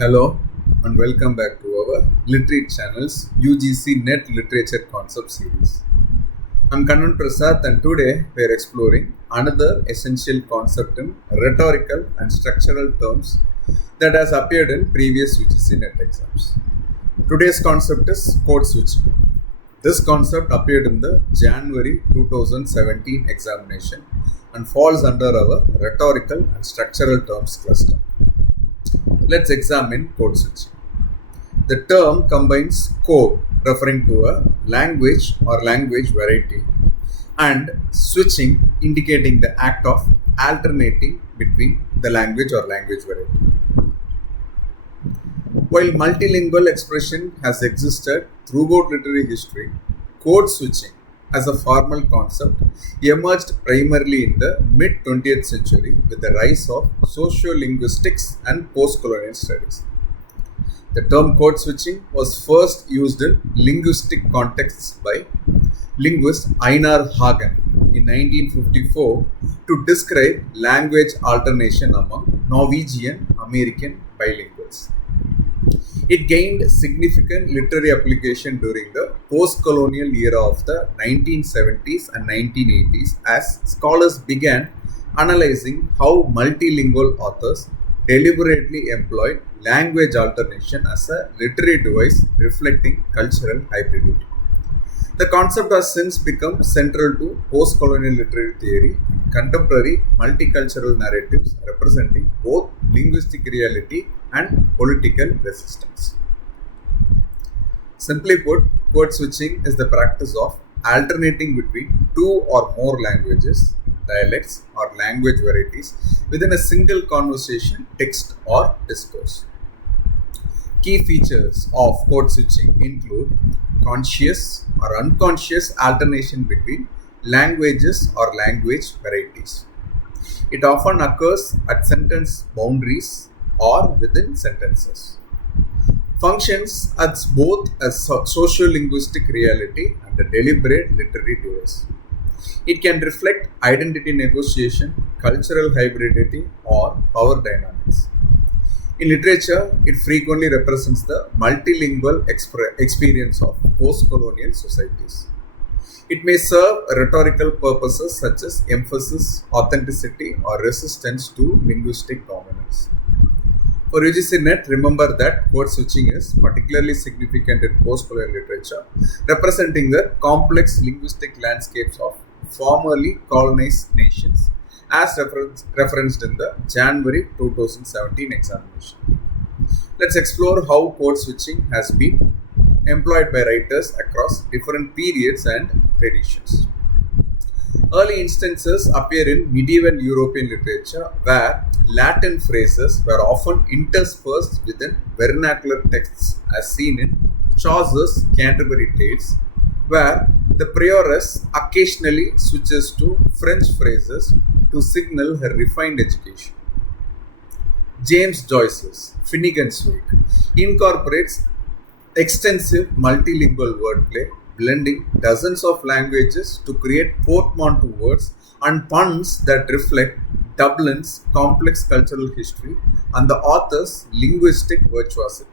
Hello and welcome back to our Literate channel's UGC NET Literature Concept Series. I'm Kannan Prasad and today we are exploring another essential concept in rhetorical and structural terms that has appeared in previous UGC NET exams. Today's concept is code switching. This concept appeared in the January 2017 examination and falls under our rhetorical and structural terms cluster. Let's examine code switching. The term combines code, referring to a language or language variety, and switching, indicating the act of alternating between the language or language variety. While multilingual expression has existed throughout literary history, code switching as a formal concept emerged primarily in the mid-20th century with the rise of sociolinguistics and post-colonial studies. The term code switching was first used in linguistic contexts by linguist Einar Hagen in 1954 to describe language alternation among Norwegian American bilinguals. It gained significant literary application during the post-colonial era of the 1970s and 1980s as scholars began analyzing how multilingual authors deliberately employed language alternation as a literary device reflecting cultural hybridity. The concept has since become central to post-colonial literary theory and contemporary multicultural narratives representing both linguistic reality and political resistance. Simply put, code switching is the practice of alternating between two or more languages, dialects, or language varieties within a single conversation, text, or discourse. Key features of code switching include conscious or unconscious alternation between languages or language varieties. It often occurs at sentence boundaries or within sentences. Functions as both a socio-linguistic reality and a deliberate literary device. It can reflect identity negotiation, cultural hybridity, or power dynamics. In literature, it frequently represents the multilingual experience of post-colonial societies. It may serve rhetorical purposes such as emphasis, authenticity, or resistance to linguistic dominance. For UGC NET, remember that code switching is particularly significant in post-colonial literature, representing the complex linguistic landscapes of formerly colonized nations as referenced in the January 2017 examination. Let's explore how code switching has been employed by writers across different periods and traditions. Early instances appear in medieval European literature where Latin phrases were often interspersed within vernacular texts as seen in Chaucer's Canterbury Tales, where the prioress occasionally switches to French phrases to signal her refined education. James Joyce's Finnegan's Wake incorporates extensive multilingual wordplay, blending dozens of languages to create portmanteau words and puns that reflect Dublin's complex cultural history and the author's linguistic virtuosity.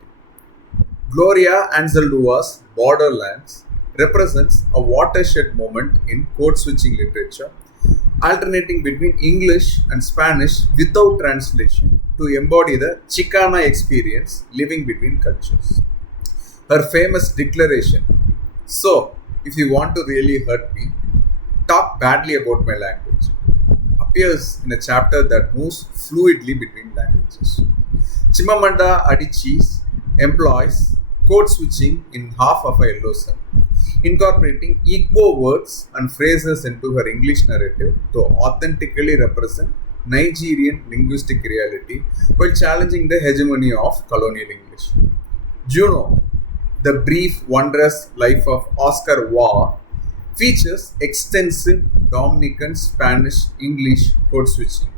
Gloria Anzaldua's Borderlands represents a watershed moment in code switching literature, alternating between English and Spanish without translation to embody the Chicana experience living between cultures. Her famous declaration, "So, if you want to really hurt me, talk badly about my language," appears in a chapter that moves fluidly between languages. Chimamanda Adichie employs code switching in Half of a Yellow Sun, incorporating Igbo words and phrases into her English narrative to authentically represent Nigerian linguistic reality while challenging the hegemony of colonial English. Juno, The Brief Wondrous Life of Oscar Wilde, features extensive Dominican Spanish-English code switching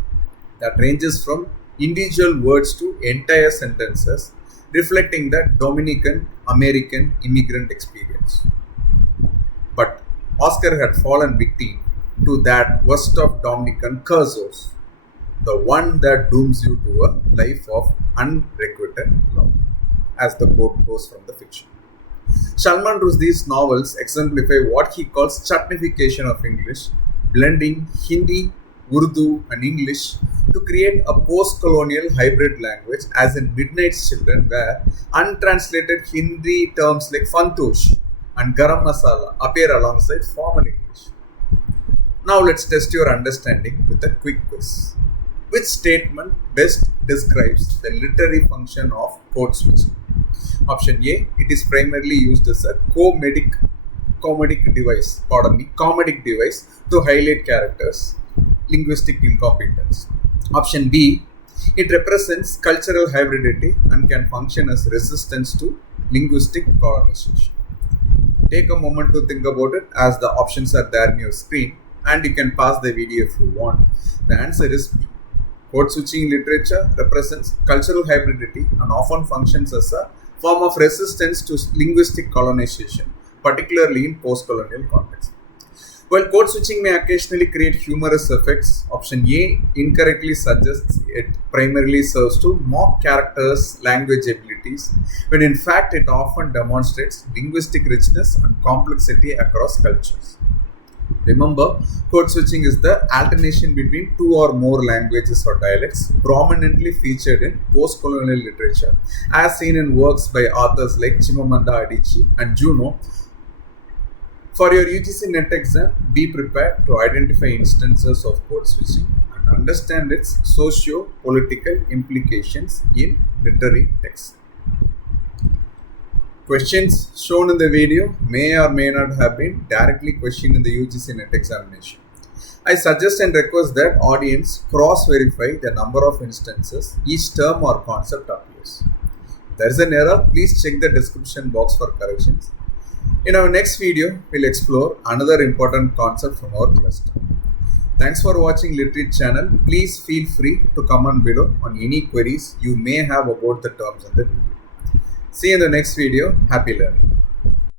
that ranges from individual words to entire sentences, reflecting the Dominican American immigrant experience. But Oscar had fallen victim to that worst of Dominican curses, the one that dooms you to a life of unrequited love. as the quote goes from the fiction. Salman Rushdie's novels exemplify what he calls chutnification of English, blending Hindi, Urdu, and English to create a post-colonial hybrid language, as in Midnight's Children, where untranslated Hindi terms like fantosh and garam masala appear alongside formal English. Now let's test your understanding with a quick quiz. Which statement best describes the literary function of code switching? Option A, it is primarily used as a comedic device to highlight characters' linguistic incompetence. Option B, it represents cultural hybridity and can function as resistance to linguistic colonization. Take a moment to think about it, as the options are there on your screen, and you can pause the video if you want. The answer is B. Code switching literature represents cultural hybridity and often functions as a form of resistance to linguistic colonization, particularly in post-colonial context. While code switching may occasionally create humorous effects, option A incorrectly suggests it primarily serves to mock characters' language abilities, when in fact it often demonstrates linguistic richness and complexity across cultures. Remember, code switching is the alternation between two or more languages or dialects prominently featured in post-colonial literature, as seen in works by authors like Chimamanda Adichie and Juno. For your UGC NET exam, be prepared to identify instances of code switching and understand its socio-political implications in literary text. Questions shown in the video may or may not have been directly questioned in the UGC NET examination. I suggest and request that audience cross-verify the number of instances each term or concept appears. If there is an error, please check the description box for corrections. In our next video, we'll explore another important concept from our cluster. Thanks for watching Literate channel. Please feel free to comment below on any queries you may have about the terms in the video. See you in the next video. Happy learning.